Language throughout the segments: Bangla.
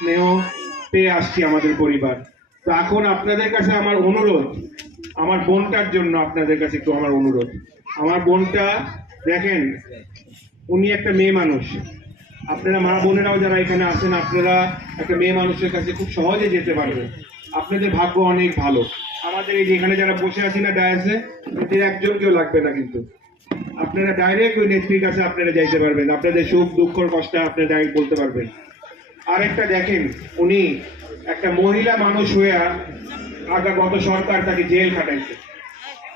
স্নেহ পেয়ে আসছি আমাদের পরিবার। তো এখন আপনাদের কাছে আমার অনুরোধ, আমার বোনটার জন্য আপনাদের কাছে একটু আমার অনুরোধ। আমার বোনটা দেখেন, উনি একটা মেয়ে মানুষ। আপনারা মা বোনেরাও যারা এখানে আছেন, আপনারা একটা মেয়ে মানুষের কাছে খুব সহজে যেতে পারবেন। আপনাদের ভাগ্য অনেক ভালো। আমাদের এই যে এখানে যারা বসে আছি না ডায়াসে, এদের একজন কেউ লাগবে না, কিন্তু আপনারা ডাইরেক্ট ওই নেত্রীর কাছে আপনারা যাইতে পারবেন। আপনাদের সুখ দুঃখর কষ্ট আপনারা ডাইরেক্ট বলতে পারবেন। আরেকটা দেখেন, উনি একটা মহিলা মানুষ হয়ে গত সরকার তাকে জেল খাটাইছে।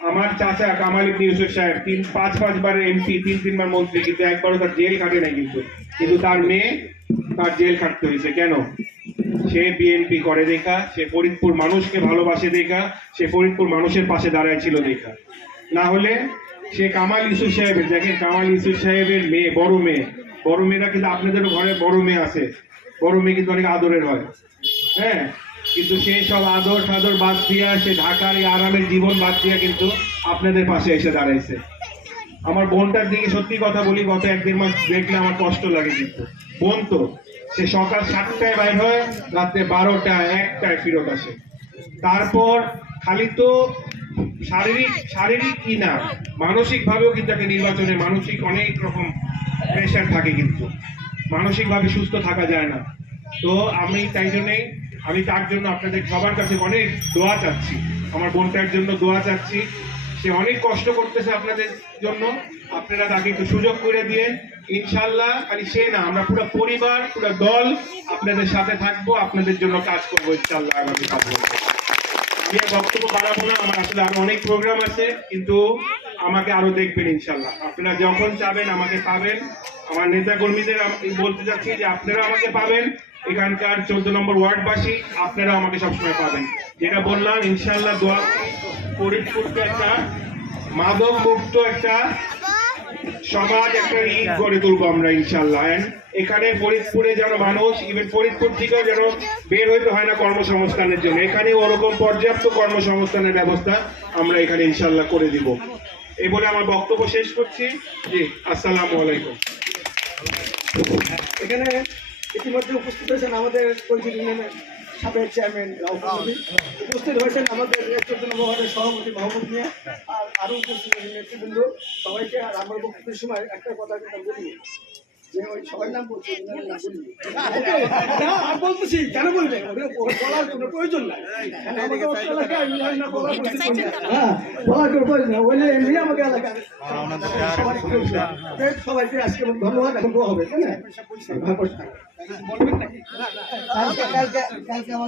আমার চাচা কামাল ইবনে ইউসুফ সাহেব পাঁচবার এমপি, তিনবার মন্ত্রী, কিন্তু একবারও তার জেল খাটে নাই। কিন্তু তার মেয়ে, তার জেল খাটতে হয়েছে কেন? সে বিএনপি করে দেখা, সে ফরিদপুর মানুষকে ভালোবাসে দেখা, সে ফরিদপুর মানুষের পাশে দাঁড়ায় ছিল দেখা। না হলে সে কামাল ইউসুফ সাহেবের, দেখেন কামাল ইউসুফ সাহেবের মেয়ে, বড় মেয়েরা কিন্তু আপনাদেরও ঘরে বড় মেয়ে আছে, বড় মেয়ে কিন্তু অনেক আদরের হয়। হ্যাঁ, কিন্তু সেই সব আদর সাদর বাদ দিয়া, সে ঢাকার এই আরামের জীবন বাদ দিয়া কিন্তু আপনাদের পাশে এসে দাঁড়াইছে। আমার বোনটার দিকে সত্যি কথা বলি, গত 1-1.5 মাস দেখলে আমার কষ্ট লাগে। কিন্তু বোন তো, সে সকাল 7টায় বাইর হয়, রাত্রে 12টায় 1টায় ফেরত আসে। তারপর খালি তো শারীরিক কি না, মানসিক ভাবেও কিন্তু একটা নির্বাচনে মানসিক অনেক রকম প্রেশার থাকে, কিন্তু মানসিক ভাবে সুস্থ থাকা যায় না। তো আমি তাই জন্যই আমি তার জন্য আপনাদের সবার কাছে অনেক দোয়া চাচ্ছি, আমার বোনটার জন্য দোয়া চাচ্ছি। সে অনেক কষ্ট করতেছে আপনাদের জন্য, আপনারা তাকে একটু সুযোগ করে দিয়ে ইনশাল্লাহ, খালি সে না, আমরা পুরো পরিবার, পুরো দল আপনাদের সাথে থাকবো, আপনাদের জন্য কাজ করবো ইনশাল্লাহ। আগামী কাজ করবো। আমি আর বক্তব্য বাড়াবো না, আমার আসলে আরো অনেক প্রোগ্রাম আছে, কিন্তু আমাকে আরো দেখবেন ইনশাল্লাহ। আপনারা যখন চাবেন আমাকে পাবেন। আমার নেতা কর্মীদের বলতে চাচ্ছি যে আপনারা আমাকে পাবেন, এখানকার 14 নম্বর ওয়ার্ডবাসী আপনারা আমাকে সবসময় পাবেন। যেটা বললাম ইনশাল্লাহ, দোয়া ফরিদপুরকে একটা মাদক মুক্ত একটা সমাজ, একটা ঈদ গড়ে তুলবো আমরা ইনশাল্লাহ। এখানে ফরিদপুরে যেন মানুষ, ইভেন ফরিদপুর থেকেও যেন বের হইতে হয় না কর্মসংস্থানের জন্য, এখানে ওরকম পর্যাপ্ত কর্মসংস্থানের ব্যবস্থা আমরা এখানে ইনশাল্লাহ করে দিব। এই বলে আমার বক্তব্য শেষ করছি। জি, আসসালামু আলাইকুম। এখানে ইতিমধ্যে উপস্থিত হয়েছেন আমাদের পরিচিত ইউনিয়নের সাবেক চেয়ারম্যান উপস্থিত হয়েছেন আমাদের 14 নম্বর ওয়ার্ডের সভাপতি মাহমুদ মিয়া, আর আরও উপস্থিত নেতৃবৃন্দ সবাইকে। আর আমার বক্তব্যের সময় একটা কথা কিন্তু বলি, যে ওই সবাই নাম বলছি, আর বলতেছি কেন বলবে, বলার কোনো প্রয়োজন নাই। আমাকে এলাকায় বলার কোনো প্রয়োজন নাই, ওইলে এমনি আমাকে এলাকায় সবাইকে আজকে ধন্যবাদ। এখন হবে তাই না?